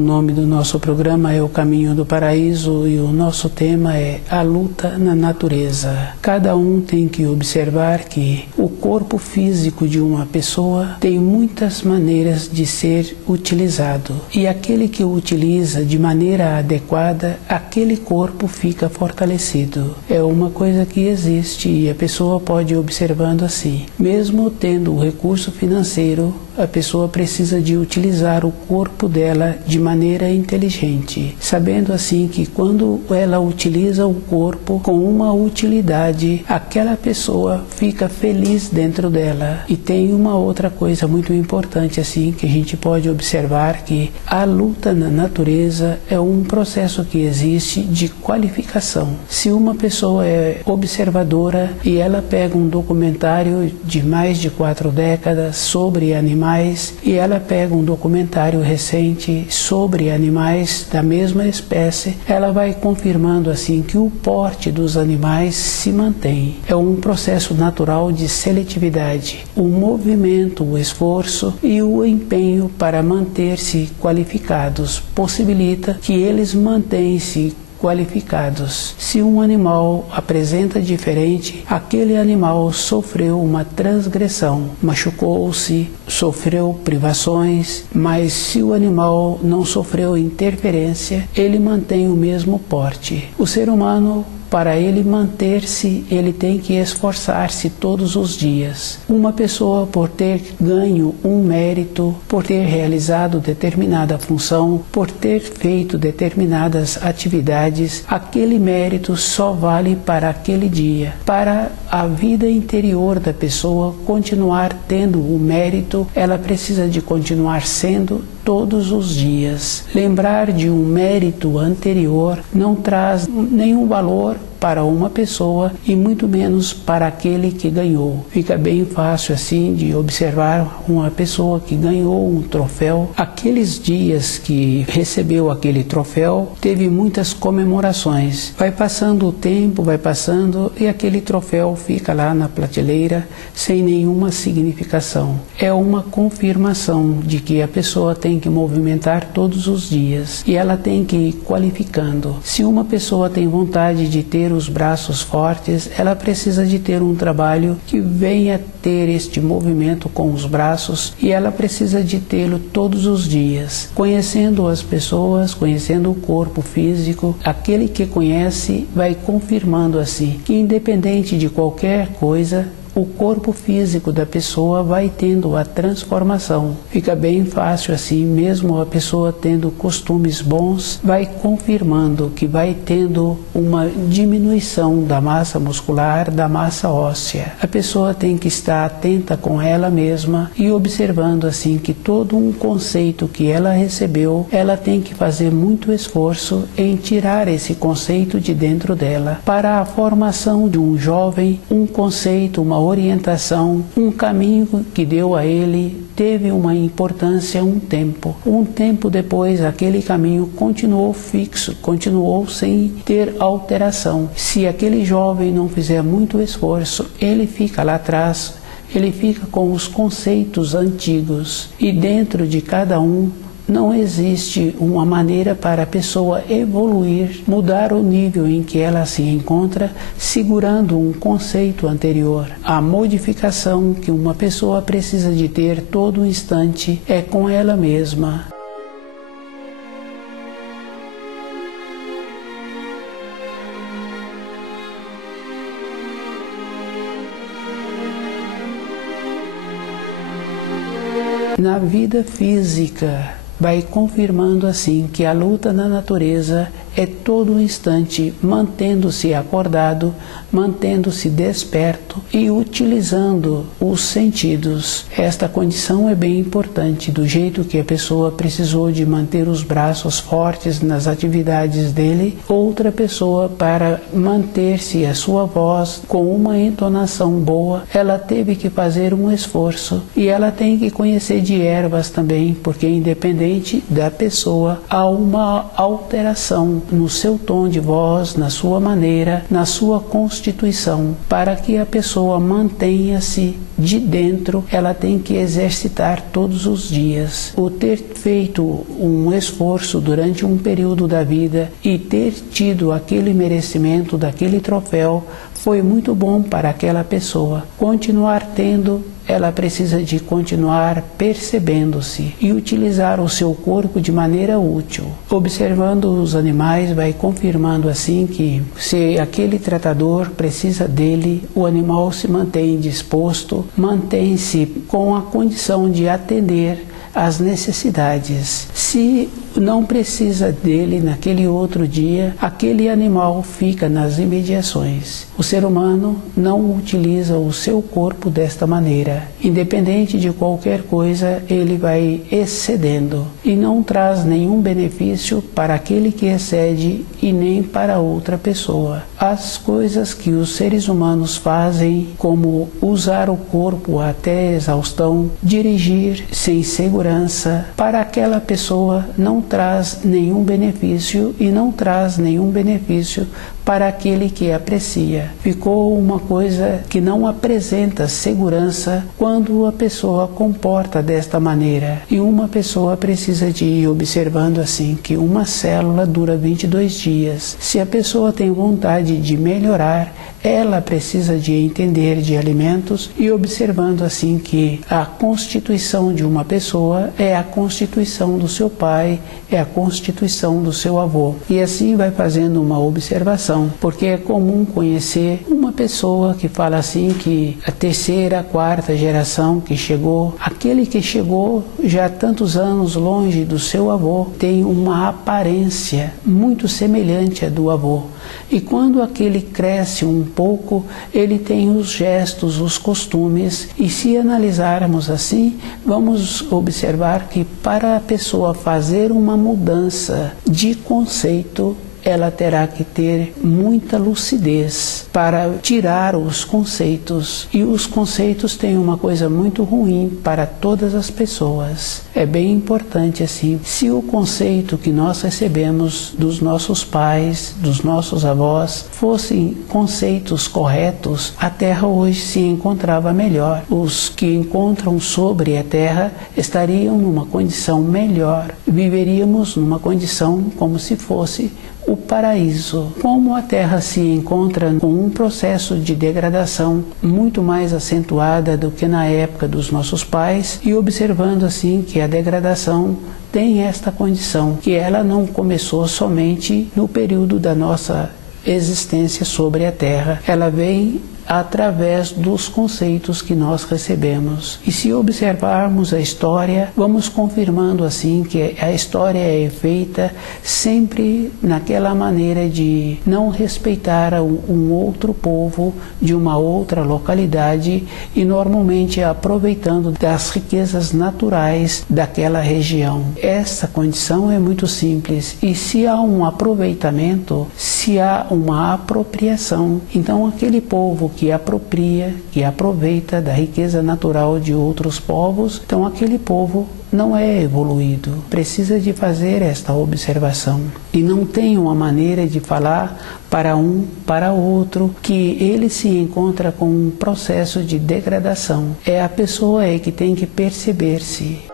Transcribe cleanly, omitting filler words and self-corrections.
O nome do nosso programa é O Caminho do Paraíso e o nosso tema é A Luta na Natureza. Cada um tem que observar que o corpo físico de uma pessoa tem muitas maneiras de ser utilizado. E aquele que o utiliza de maneira adequada, aquele corpo fica fortalecido. É uma coisa que existe e a pessoa pode ir observando assim. Mesmo tendo o recurso financeiro, a pessoa precisa de utilizar o corpo dela de maneira inteligente, sabendo assim que quando ela utiliza o corpo com uma utilidade, aquela pessoa fica feliz dentro dela. E tem uma outra coisa muito importante assim que a gente pode observar, que a luta na natureza é um processo que existe de qualificação. Se uma pessoa é observadora e ela pega um documentário de mais de 4 décadas sobre animais, e ela pega um documentário recente sobre animais da mesma espécie, ela vai confirmando assim que o porte dos animais se mantém. É um processo natural de seletividade. O movimento, o esforço e o empenho para manter-se qualificados possibilita que eles mantenham-se qualificados. Se um animal apresenta diferente, aquele animal sofreu uma transgressão, machucou-se, sofreu privações, mas se o animal não sofreu interferência, ele mantém o mesmo porte. O ser humano, para ele manter-se, ele tem que esforçar-se todos os dias. Uma pessoa, por ter ganho um mérito, por ter realizado determinada função, por ter feito determinadas atividades, aquele mérito só vale para aquele dia. Para a vida interior da pessoa continuar tendo o mérito, ela precisa de continuar sendo todos os dias. Lembrar de um mérito anterior não traz nenhum valor para uma pessoa e muito menos para aquele que ganhou. Fica bem fácil assim de observar uma pessoa que ganhou um troféu. Aqueles dias que recebeu aquele troféu, teve muitas comemorações. Vai passando o tempo, vai passando e aquele troféu fica lá na prateleira sem nenhuma significação. É uma confirmação de que a pessoa tem que movimentar todos os dias e ela tem que ir qualificando. Se uma pessoa tem vontade de ter os braços fortes, ela precisa de ter um trabalho que venha ter este movimento com os braços e ela precisa de tê-lo todos os dias. Conhecendo as pessoas, conhecendo o corpo físico, aquele que conhece vai confirmando assim que independente de qualquer coisa, o corpo físico da pessoa vai tendo a transformação. Fica bem fácil assim, mesmo a pessoa tendo costumes bons, vai confirmando que vai tendo uma diminuição da massa muscular, da massa óssea. A pessoa tem que estar atenta com ela mesma e observando assim que todo um conceito que ela recebeu, ela tem que fazer muito esforço em tirar esse conceito de dentro dela. Para a formação de um jovem, um conceito, uma orientação, um caminho que deu a ele teve uma importância um tempo. Um tempo depois, aquele caminho continuou fixo, continuou sem ter alteração. Se aquele jovem não fizer muito esforço, ele fica lá atrás, ele fica com os conceitos antigos e dentro de cada um não existe uma maneira para a pessoa evoluir, mudar o nível em que ela se encontra, segurando um conceito anterior. A modificação que uma pessoa precisa de ter todo instante é com ela mesma. Na vida física, vai confirmando assim que a luta na natureza é todo instante mantendo-se acordado, mantendo-se desperto e utilizando os sentidos. Esta condição é bem importante, do jeito que a pessoa precisou de manter os braços fortes nas atividades dele, outra pessoa, para manter-se a sua voz com uma entonação boa, ela teve que fazer um esforço e ela tem que conhecer de ervas também, porque independente da pessoa, há uma alteração no seu tom de voz, na sua maneira, na sua constituição, para que a pessoa mantenha-se de dentro, ela tem que exercitar todos os dias. O ter feito um esforço durante um período da vida e ter tido aquele merecimento daquele troféu foi muito bom para aquela pessoa. Continuar tendo, ela precisa de continuar percebendo-se e utilizar o seu corpo de maneira útil. Observando os animais, vai confirmando assim que se aquele tratador precisa dele, o animal se mantém disposto, mantém-se com a condição de atender às necessidades. Se não precisa dele naquele outro dia, aquele animal fica nas imediações. O ser humano não utiliza o seu corpo desta maneira. Independente de qualquer coisa, ele vai excedendo e não traz nenhum benefício para aquele que excede e nem para outra pessoa. As coisas que os seres humanos fazem, como usar o corpo até exaustão, dirigir sem segurança, para aquela pessoa não traz nenhum benefício e não traz nenhum benefício para aquele que aprecia. Ficou uma coisa que não apresenta segurança quando a pessoa comporta desta maneira. E uma pessoa precisa de ir observando assim que uma célula dura 22 dias. Se a pessoa tem vontade de melhorar, ela precisa de entender de alimentos e observando assim que a constituição de uma pessoa é a constituição do seu pai, é a constituição do seu avô. E assim vai fazendo uma observação, porque é comum conhecer uma pessoa que fala assim que a terceira, quarta geração que chegou, aquele que chegou já há tantos anos longe do seu avô, tem uma aparência muito semelhante à do avô. E quando aquele cresce um pouco, ele tem os gestos, os costumes, e se analisarmos assim, vamos observar que para a pessoa fazer uma mudança de conceito, ela terá que ter muita lucidez para tirar os conceitos. E os conceitos têm uma coisa muito ruim para todas as pessoas. É bem importante assim, se o conceito que nós recebemos dos nossos pais, dos nossos avós, fossem conceitos corretos, a Terra hoje se encontrava melhor. Os que encontram sobre a Terra estariam numa condição melhor. Viveríamos numa condição como se fosse o paraíso. Como a Terra se encontra com um processo de degradação muito mais acentuada do que na época dos nossos pais, e observando assim que a degradação tem esta condição, que ela não começou somente no período da nossa existência sobre a Terra, ela vem através dos conceitos que nós recebemos. E se observarmos a história, vamos confirmando assim que a história é feita sempre naquela maneira de não respeitar um outro povo de uma outra localidade e normalmente aproveitando das riquezas naturais daquela região. Essa condição é muito simples, e se há um aproveitamento, se há uma apropriação, então aquele povo que apropria, que aproveita da riqueza natural de outros povos, então aquele povo não é evoluído. Precisa de fazer esta observação. E não tem uma maneira de falar para um, para outro, que ele se encontra com um processo de degradação. É a pessoa que tem que perceber-se.